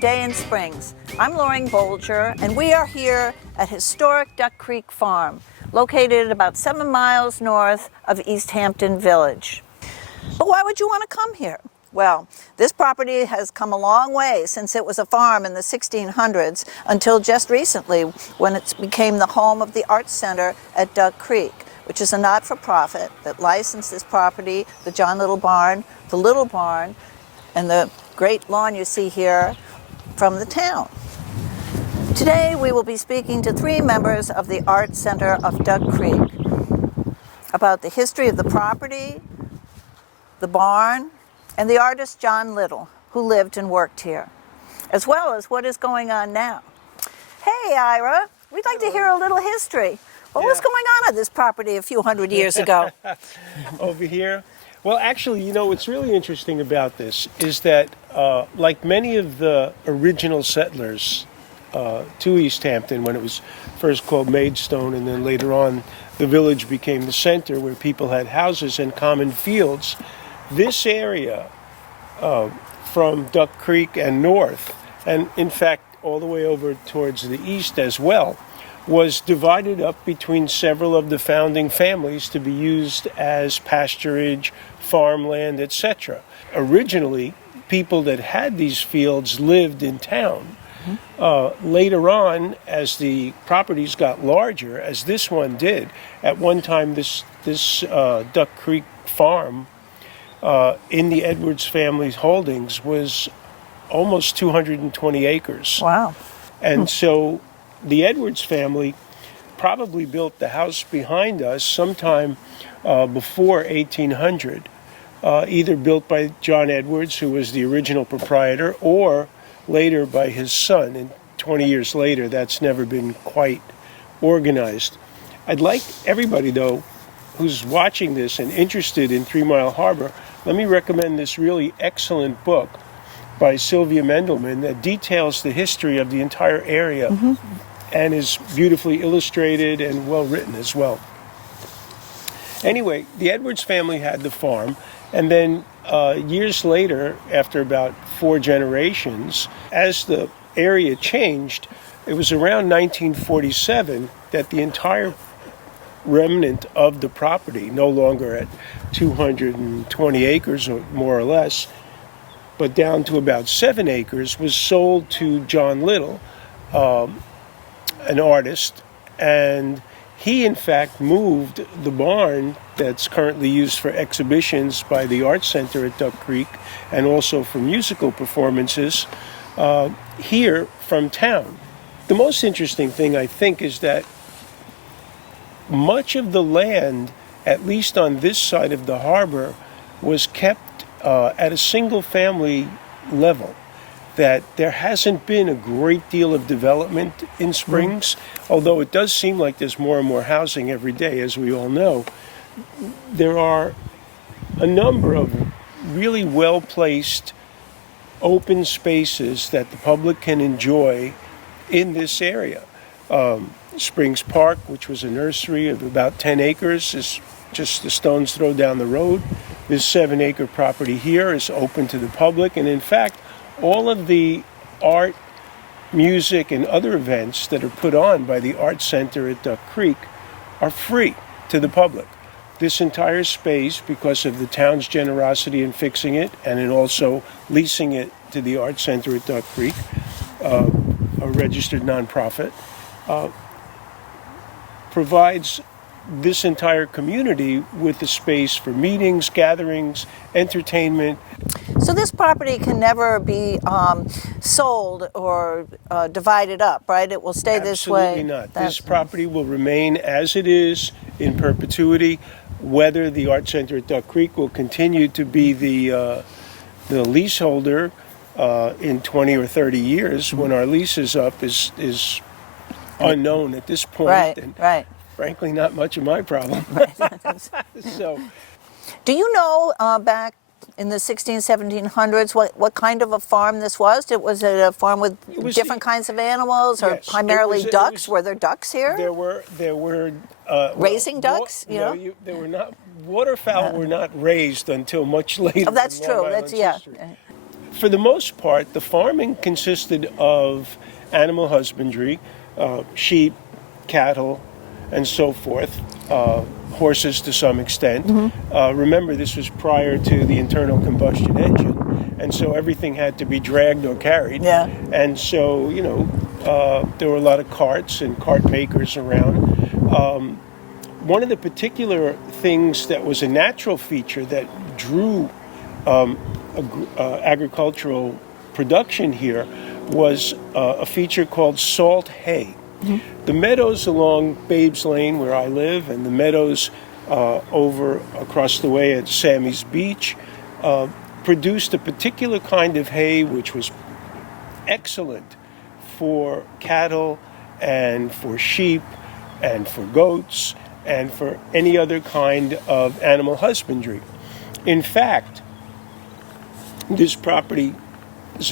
day in Springs. I'm Loring Bolger, and we are here at historic Duck Creek Farm, located about 7 miles north of East Hampton Village. But why would you want to come here? Well, this property has come a long way since it was a farm in the 1600s until just recently when it became the home of the Arts Center at Duck Creek, which is a not-for-profit that licensed this property, the John Little Barn, the Little Barn, and the great lawn you see here from the town. Today we will be speaking to 3 members of the Arts Center of Duck Creek about the history of the property, the barn, and the artist John Little, who lived and worked here, as well as what is going on now. Hey, Ira, we'd like to hear a little history. What was going on this property a few hundred years ago? Over here? Well, actually, you know, what's really interesting about this is that, like many of the original settlers to East Hampton, when it was first called Maidstone, and then later on the village became the center where people had houses and common fields, this area from Duck Creek and north, and in fact all the way over towards the east as well, was divided up between several of the founding families to be used as pasturage, farmland, etc. Originally, people that had these fields lived in town. Later on, as the properties got larger, as this one did, at one time this Duck Creek farm in the Edwards family's holdings was almost 220 acres. Wow. And so the Edwards family probably built the house behind us sometime before 1800, either built by John Edwards, who was the original proprietor, or later by his son. And 20 years later, that's never been quite organized. I'd like everybody, though, who's watching this and interested in 3 Mile Harbor, let me recommend this really excellent book by Sylvia Mendelman that details the history of the entire area and is beautifully illustrated and well written as well. Anyway, the Edwards family had the farm, and then years later, after about 4 generations, as the area changed, it was around 1947 that the entire remnant of the property, no longer at 220 acres or more or less, but down to about 7 acres, was sold to John Little, an artist, and he in fact moved the barn that's currently used for exhibitions by the Arts Center at Duck Creek and also for musical performances here from town. The most interesting thing, I think, is that much of the land, at least on this side of the harbor, was kept at a single family level. That there hasn't been a great deal of development in Springs, although it does seem like there's more and more housing every day, as we all know. There are a number of really well-placed open spaces that the public can enjoy in this area. Springs Park, which was a nursery of about 10 acres, is just a stone's throw down the road. This 7-acre property here is open to the public, and in fact, all of the art, music, and other events that are put on by the Arts Center at Duck Creek are free to the public. This entire space, because of the town's generosity in fixing it and in also leasing it to the Arts Center at Duck Creek, a registered nonprofit, provides this entire community with the space for meetings, gatherings, entertainment. So this property can never be sold or divided up, right? It will stay this way? Absolutely not. This property will remain as it is in perpetuity. Whether the Art Center at Duck Creek will continue to be the leaseholder in 20 or 30 years when our lease is up is unknown at this point. Right, and right. Frankly, not much of my problem. So, do you know back in the 1700s what kind of a farm this was? Was it a farm with different kinds of animals, or yes, primarily ducks? Were there ducks here? There were raising ducks. There were not. Waterfowl were not raised until much later. Oh, that's in Long true. Island's That's history. for the most part, the farming consisted of animal husbandry, sheep, cattle, and so forth, horses to some extent. Remember, this was prior to the internal combustion engine, and so everything had to be dragged or carried. Yeah. And so, there were a lot of carts and cart makers around. One of the particular things that was a natural feature that drew agricultural production here was a feature called salt hay. The meadows along Babes Lane, where I live, and the meadows over across the way at Sammy's Beach produced a particular kind of hay which was excellent for cattle and for sheep and for goats and for any other kind of animal husbandry. In fact, this property's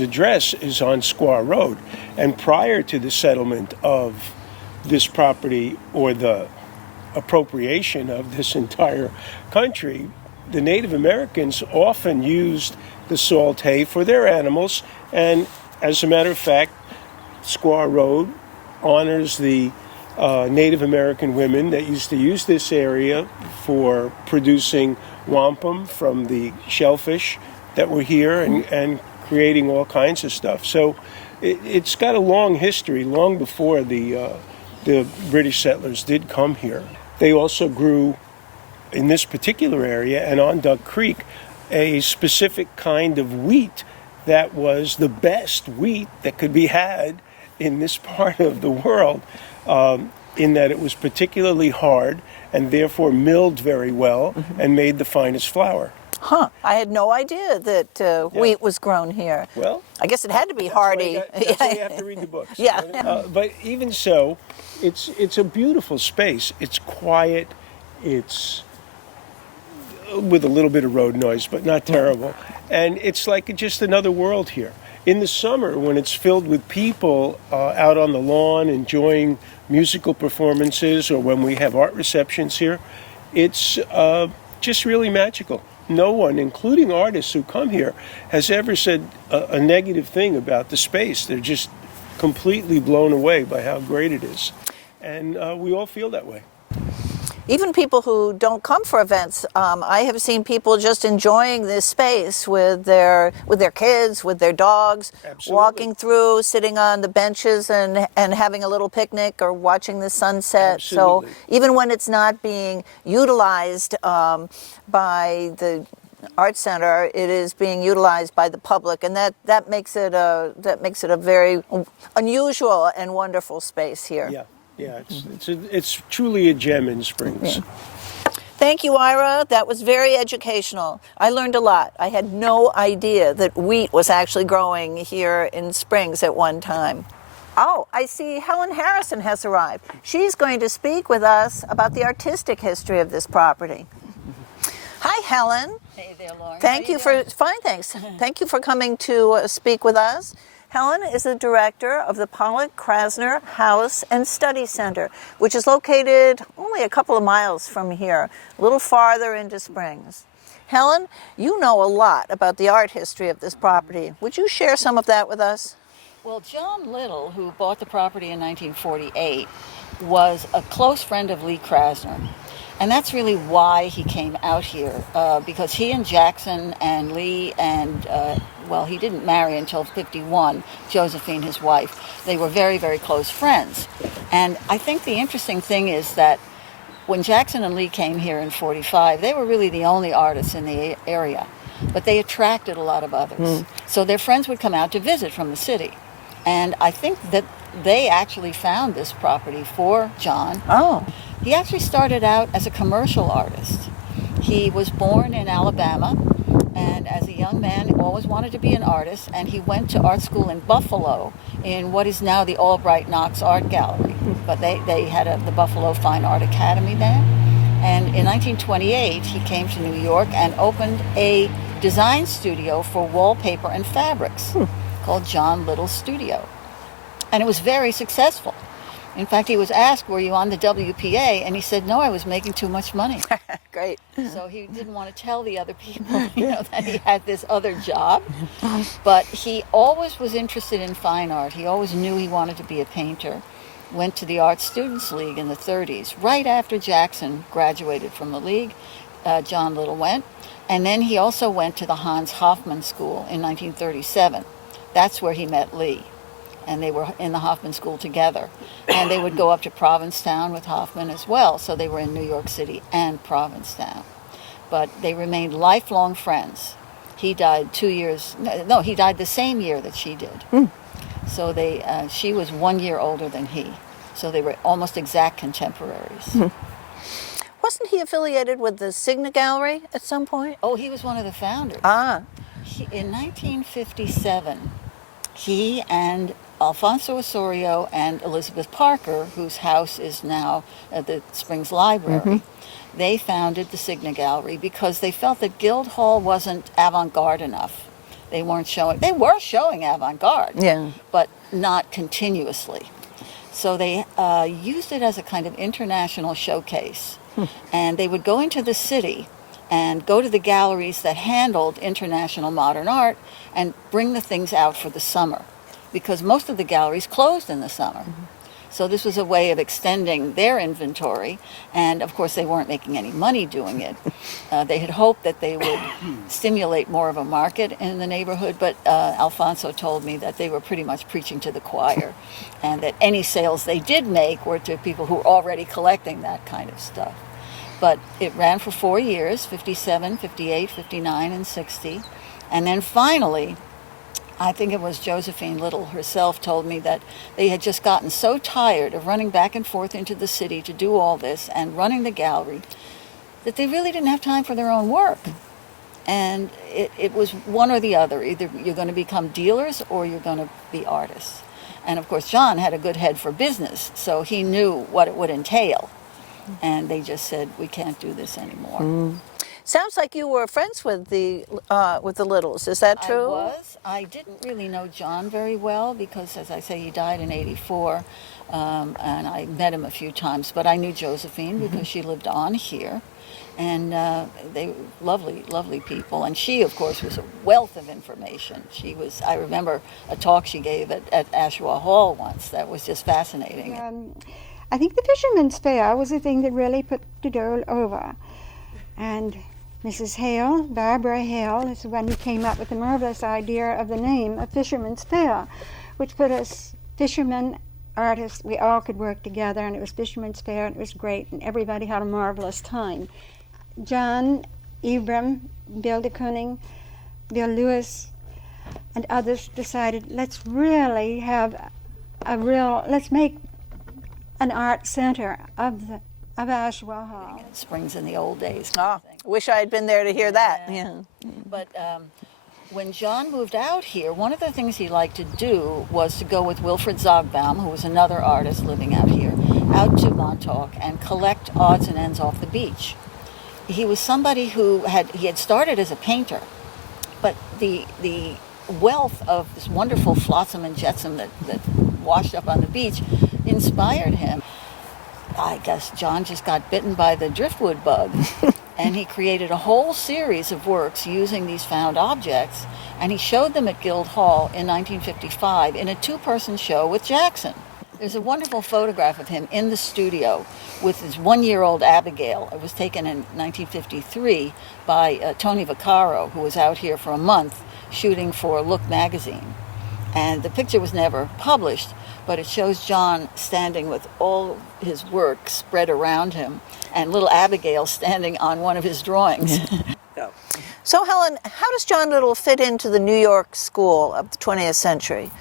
address is on Squaw Road, and prior to the settlement of this property or the appropriation of this entire country, the Native Americans often used the salt hay for their animals, and as a matter of fact, Squaw Road honors the Native American women that used to use this area for producing wampum from the shellfish that were here and creating all kinds of stuff. So it's got a long history, long before the British settlers did come here. They also grew in this particular area and on Duck Creek a specific kind of wheat that was the best wheat that could be had in this part of the world, in that it was particularly hard and therefore milled very well and made the finest flour. Huh. I had no idea that wheat was grown here. Well, I guess it had to be hardy. That's why you have to read the books. Yeah. But even so, it's a beautiful space. It's quiet. It's with a little bit of road noise, but not terrible. And it's like just another world here. In the summer, when it's filled with people out on the lawn enjoying musical performances, or when we have art receptions here, it's just really magical. No one, including artists who come here, has ever said a negative thing about the space. They're just completely blown away by how great it is. And we all feel that way. Even people who don't come for events, I have seen people just enjoying this space with their kids, with their dogs, Absolutely. walking through, sitting on the benches and having a little picnic or watching the sunset. Absolutely. So even when it's not being utilized by the Art Center, it is being utilized by the public, and that makes it a very unusual and wonderful space here. Yeah, it's truly a gem in Springs. Yeah. Thank you, Ira. That was very educational. I learned a lot. I had no idea that wheat was actually growing here in Springs at one time. Oh, I see Helen Harrison has arrived. She's going to speak with us about the artistic history of this property. Hi, Helen. Hey there, Lauren. Thank you for, fine, thanks. Thank you for coming to speak with us. Helen is the director of the Pollock Krasner House and Study Center, which is located only a couple of miles from here, a little farther into Springs. Helen, you know a lot about the art history of this property. Would you share some of that with us? Well, John Little, who bought the property in 1948, was a close friend of Lee Krasner. And that's really why he came out here, because he and Jackson and Lee and, well, he didn't marry until 51, Josephine, his wife. They were very, very close friends. And I think the interesting thing is that when Jackson and Lee came here in 45, they were really the only artists in the area, but they attracted a lot of others. So their friends would come out to visit from the city. And I think that they actually found this property for John. Oh. He actually started out as a commercial artist. He was born in Alabama, and as a young man always wanted to be an artist, and he went to art school in Buffalo in what is now the Albright Knox Art Gallery. But they had the Buffalo Fine Art Academy there. And in 1928, he came to New York and opened a design studio for wallpaper and fabrics called John Little Studio. And it was very successful. In fact, he was asked, were you on the WPA? And he said, no, I was making too much money. Great. So he didn't want to tell the other people, that he had this other job. But he always was interested in fine art. He always knew he wanted to be a painter. Went to the Art Students League in the 30s. Right after Jackson graduated from the league, John Little went. And then he also went to the Hans Hofmann School in 1937. That's where he met Lee. And they were in the Hofmann School together. And they would go up to Provincetown with Hofmann as well. So they were in New York City and Provincetown. But they remained lifelong friends. He died he died the same year that she did. So she was 1 year older than he. So they were almost exact contemporaries. Wasn't he affiliated with the Signa Gallery at some point? Oh, he was one of the founders. In 1957, he and Alfonso Osorio and Elizabeth Parker, whose house is now at the Springs Library, they founded the Signa Gallery because they felt that Guildhall wasn't avant-garde enough. They were showing avant-garde, but not continuously. So they used it as a kind of international showcase. And they would go into the city and go to the galleries that handled international modern art and bring the things out for the summer, because most of the galleries closed in the summer. So this was a way of extending their inventory, and of course they weren't making any money doing it. They had hoped that they would stimulate more of a market in the neighborhood, but Alfonso told me that they were pretty much preaching to the choir, and that any sales they did make were to people who were already collecting that kind of stuff. But it ran for 4 years, 57, 58, 59, and 60. And then finally, I think it was Josephine Little herself told me that they had just gotten so tired of running back and forth into the city to do all this and running the gallery that they really didn't have time for their own work. And it was one or the other. Either you're going to become dealers or you're going to be artists. And of course, John had a good head for business, so he knew what it would entail. And they just said, we can't do this anymore. Sounds like you were friends with the Littles. Is that true? I was. I didn't really know John very well because, as I say, he died in '84, and I met him a few times. But I knew Josephine because she lived on here, and they were lovely, lovely people. And she, of course, was a wealth of information. I remember a talk she gave at Ashuwa Hall once. That was just fascinating. I think the Fisherman's Fair was the thing that really put the Dole over. And Mrs. Hale, Barbara Hale, is the one who came up with the marvelous idea of the name of Fisherman's Fair, which put us fishermen, artists, we all could work together, and it was Fisherman's Fair, and it was great, and everybody had a marvelous time. John, Ibram, Bill de Kooning, Bill Lewis, and others decided, let's really have let's make an art center of Ashuwa Hall. Springs in the old days. Wish I had been there to hear that. Yeah. But when John moved out here, one of the things he liked to do was to go with Wilfred Zogbaum, who was another artist living out here, out to Montauk and collect odds and ends off the beach. He was somebody who had started as a painter, but the wealth of this wonderful flotsam and jetsam that washed up on the beach inspired him. I guess John just got bitten by the driftwood bug, and he created a whole series of works using these found objects, and he showed them at Guildhall in 1955 in a two-person show with Jackson. There's a wonderful photograph of him in the studio with his 1-year-old Abigail. It was taken in 1953 by Tony Vaccaro, who was out here for a month shooting for Look magazine. And the picture was never published, but it shows John standing with all his work spread around him and little Abigail standing on one of his drawings. So, Helen, how does John Little fit into the New York school of the 20th century?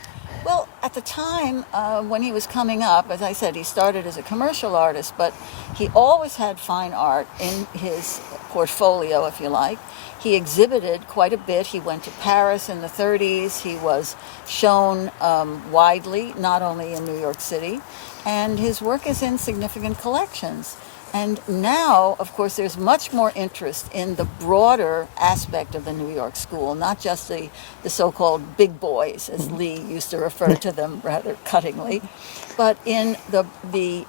Well, at the time when he was coming up, as I said, he started as a commercial artist, but he always had fine art in his portfolio, if you like. He exhibited quite a bit. He went to Paris in the 30s. He was shown widely, not only in New York City, and his work is in significant collections. And now, of course, there's much more interest in the broader aspect of the New York school, not just the so-called big boys, as Lee used to refer to them rather cuttingly, but in the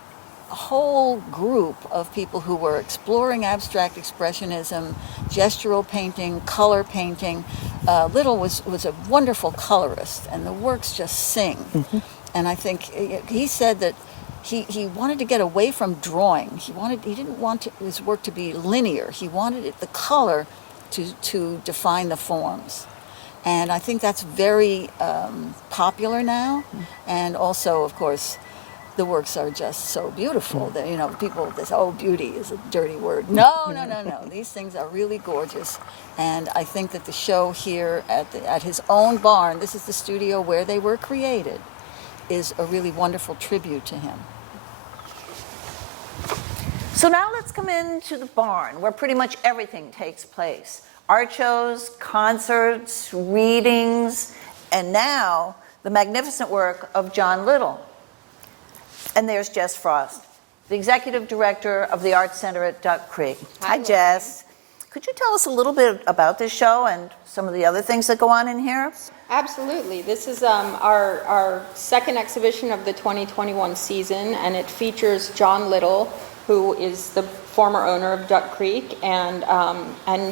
whole group of people who were exploring abstract expressionism, gestural painting, color painting. Little was a wonderful colorist, and the works just sing. Mm-hmm. And I think he said that he wanted to get away from drawing. He didn't want his work to be linear. He wanted the color to define the forms. And I think that's very popular now. And also, of course, the works are just so beautiful that, you know, people, they say, oh, beauty is a dirty word. No. These things are really gorgeous. And I think that the show here at his own barn, this is the studio where they were created, is a really wonderful tribute to him. So now let's come into the barn where pretty much everything takes place. Art shows, concerts, readings, and now the magnificent work of John Little. And there's Jess Frost, the executive director of the Art Center at Duck Creek. Hi, Jess. Could you tell us a little bit about this show and some of the other things that go on in here? Absolutely. This is our second exhibition of the 2021 season, and it features John Little, who is the former owner of Duck Creek, and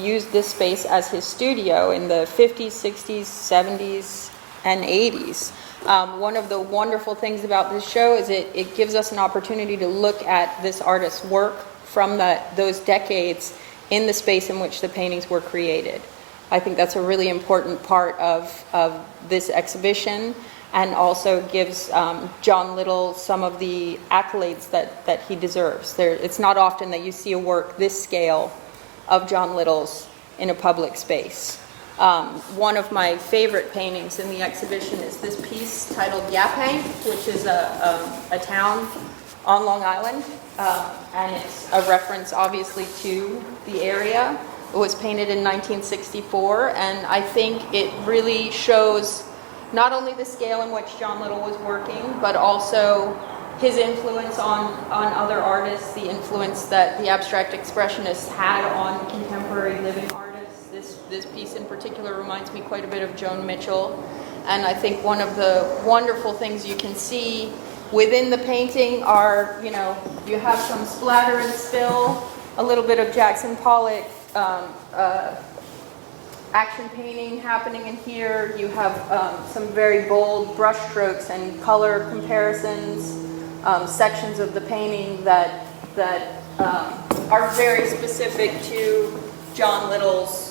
used this space as his studio in the 50s, 60s, 70s, and 80s. One of the wonderful things about this show is it gives us an opportunity to look at this artist's work from those decades in the space in which the paintings were created. I think that's a really important part of this exhibition, and also gives John Little some of the accolades that he deserves. It's not often that you see a work this scale of John Little's in a public space. One of my favorite paintings in the exhibition is this piece titled Yaphank, which is a town on Long Island, and it's a reference obviously to the area. It was painted in 1964, and I think it really shows not only the scale in which John Little was working, but also his influence on other artists, the influence that the abstract expressionists had on contemporary living artists. This piece in particular reminds me quite a bit of Joan Mitchell, and I think one of the wonderful things you can see within the painting are, you have some splatter and spill, a little bit of Jackson Pollock action painting happening in here. You have some very bold brush strokes and color comparisons, sections of the painting that are very specific to John Little's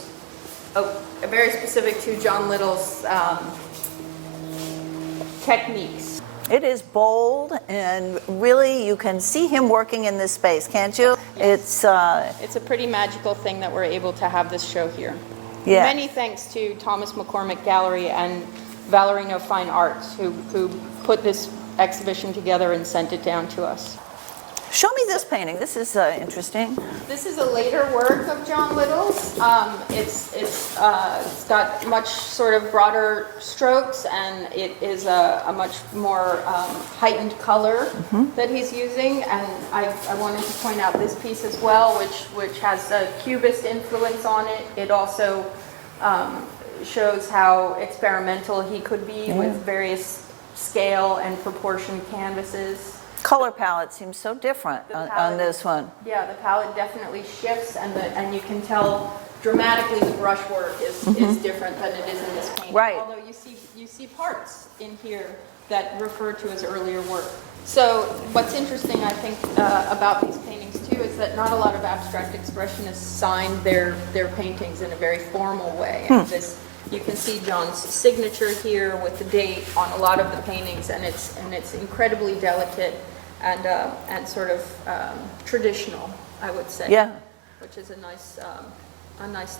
techniques. It is bold, and really you can see him working in this space, can't you? Yes. It's a pretty magical thing that we're able to have this show here. Yeah. Many thanks to Thomas McCormick Gallery and Valerino Fine Arts, who put this exhibition together and sent it down to us. Show me this painting. This is interesting. This is a later work of John Little's. It's got much sort of broader strokes, and it is a much more heightened color that he's using. And I wanted to point out this piece as well, which has a Cubist influence on it. It also shows how experimental he could be with various scale and proportion canvases. Color palette seems so different on this one. Yeah, the palette definitely shifts, and you can tell dramatically the brushwork is different than it is in this painting. Right. Although you see parts in here that refer to his earlier work. So what's interesting, I think, about these paintings too, is that not a lot of abstract expressionists signed their paintings in a very formal way. And you can see John's signature here with the date on a lot of the paintings, and it's incredibly delicate and sort of traditional, I would say. Yeah. Which is a nice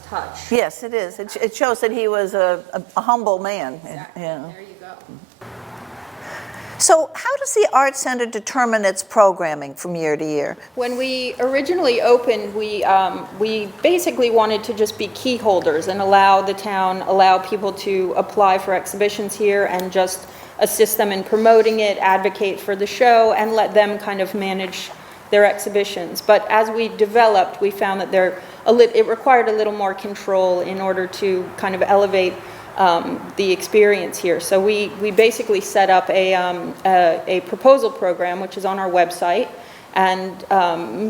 touch. Yes, it is. It shows that he was a humble man. Exactly. Yeah. There you go. So how does the Art Center determine its programming from year to year? When we originally opened, we basically wanted to just be key holders and allow people to apply for exhibitions here and just assist them in promoting it, advocate for the show, and let them kind of manage their exhibitions. But as we developed, we found that it required a little more control in order to kind of elevate the experience here. So we basically set up a proposal program, which is on our website, And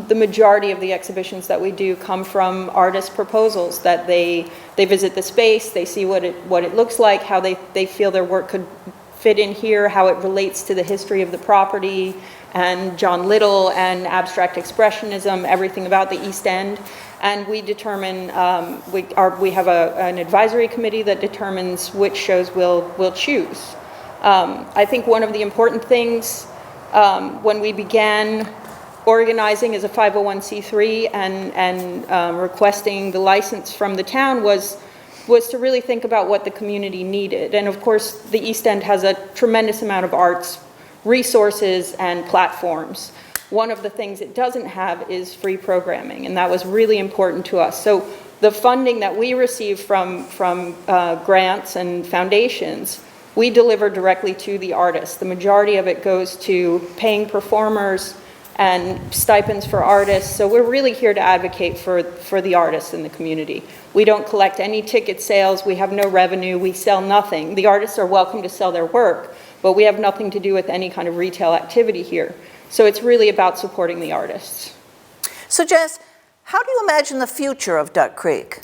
the majority of the exhibitions that we do come from artist proposals, that they visit the space, they see what it looks like, how they feel their work could fit in here, how it relates to the history of the property, and John Little and abstract expressionism, everything about the East End. And we determine, we have an advisory committee that determines which shows we'll choose. I think one of the important things when we began organizing as a 501c3 and requesting the license from the town was to really think about what the community needed. And of course, the East End has a tremendous amount of arts resources and platforms. One of the things it doesn't have is free programming, and that was really important to us. So the funding that we receive from grants and foundations, we deliver directly to the artists. The majority of it goes to paying performers and stipends for artists. So we're really here to advocate for the artists in the community. We don't collect any ticket sales. We have no revenue. We sell nothing. The artists are welcome to sell their work, but we have nothing to do with any kind of retail activity here. So it's really about supporting the artists. So Jess, how do you imagine the future of Duck Creek?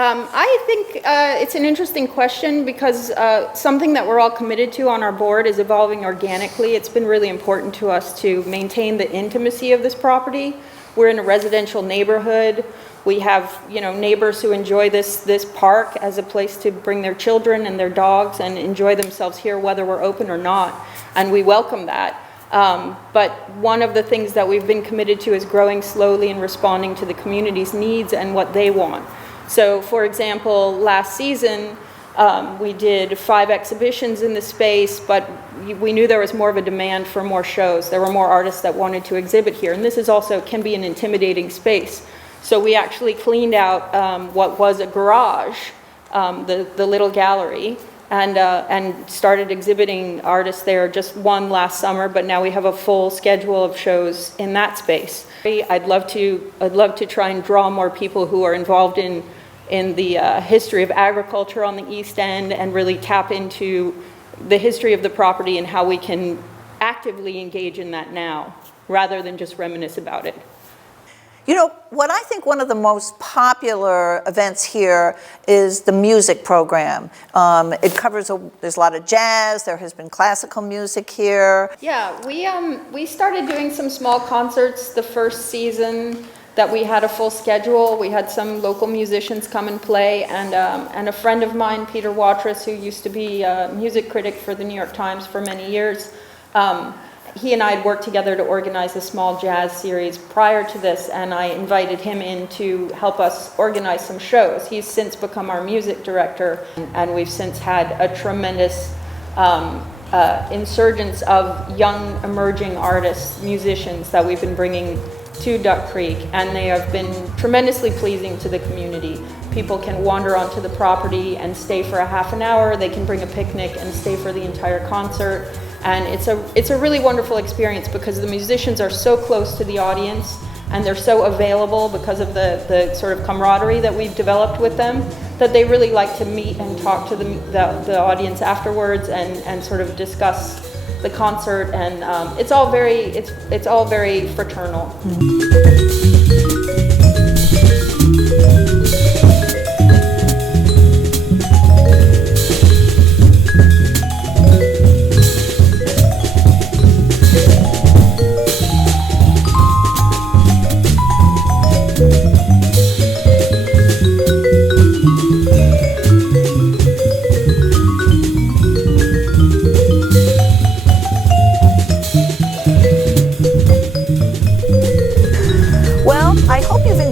I think it's an interesting question because something that we're all committed to on our board is evolving organically. It's been really important to us to maintain the intimacy of this property. We're in a residential neighborhood. We have, neighbors who enjoy this park as a place to bring their children and their dogs and enjoy themselves here, whether we're open or not, and we welcome that. But one of the things that we've been committed to is growing slowly and responding to the community's needs and what they want. So, for example, last season, we did 5 exhibitions in the space, but we knew there was more of a demand for more shows. There were more artists that wanted to exhibit here, and this is also can be an intimidating space. So we actually cleaned out what was a garage, the little gallery, and started exhibiting artists there. Just one last summer, but now we have a full schedule of shows in that space. I'd love to try and draw more people who are involved in the history of agriculture on the East End and really tap into the history of the property and how we can actively engage in that now rather than just reminisce about it. What I think one of the most popular events here is the music program. It covers, there's a lot of jazz, there has been classical music here. Yeah, we started doing some small concerts the first season that we had a full schedule. We had some local musicians come and play, and a friend of mine, Peter Watrous, who used to be a music critic for the New York Times for many years, he and I had worked together to organize a small jazz series prior to this, and I invited him in to help us organize some shows. He's since become our music director, and we've since had a tremendous insurgence of young emerging artists, musicians that we've been bringing to Duck Creek, and they have been tremendously pleasing to the community. People can wander onto the property and stay for a half an hour. They can bring a picnic and stay for the entire concert. And it's a really wonderful experience because the musicians are so close to the audience and they're so available because of the sort of camaraderie that we've developed with them, that they really like to meet and talk to the audience afterwards and sort of discuss the concert, and it's all very fraternal.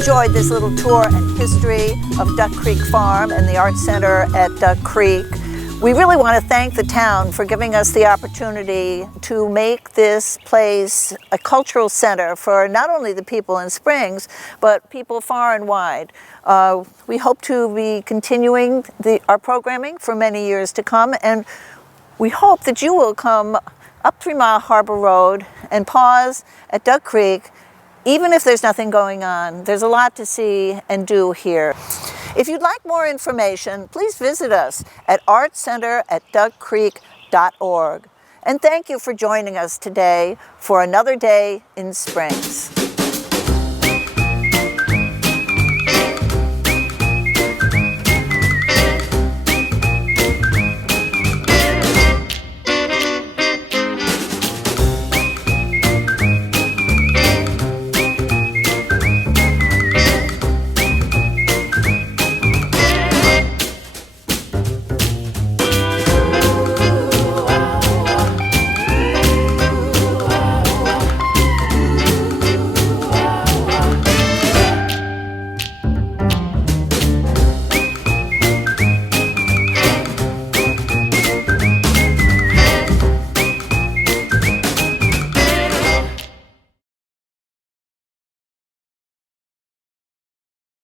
Enjoyed this little tour and history of Duck Creek Farm and the Art Center at Duck Creek. We really want to thank the town for giving us the opportunity to make this place a cultural center for not only the people in Springs, but people far and wide. We hope to be continuing our programming for many years to come, and we hope that you will come up 3 Mile Harbor Road and pause at Duck Creek. Even if there's nothing going on, there's a lot to see and do here. If you'd like more information, please visit us at artcenter@duckcreek.org. And thank you for joining us today for another day in Springs.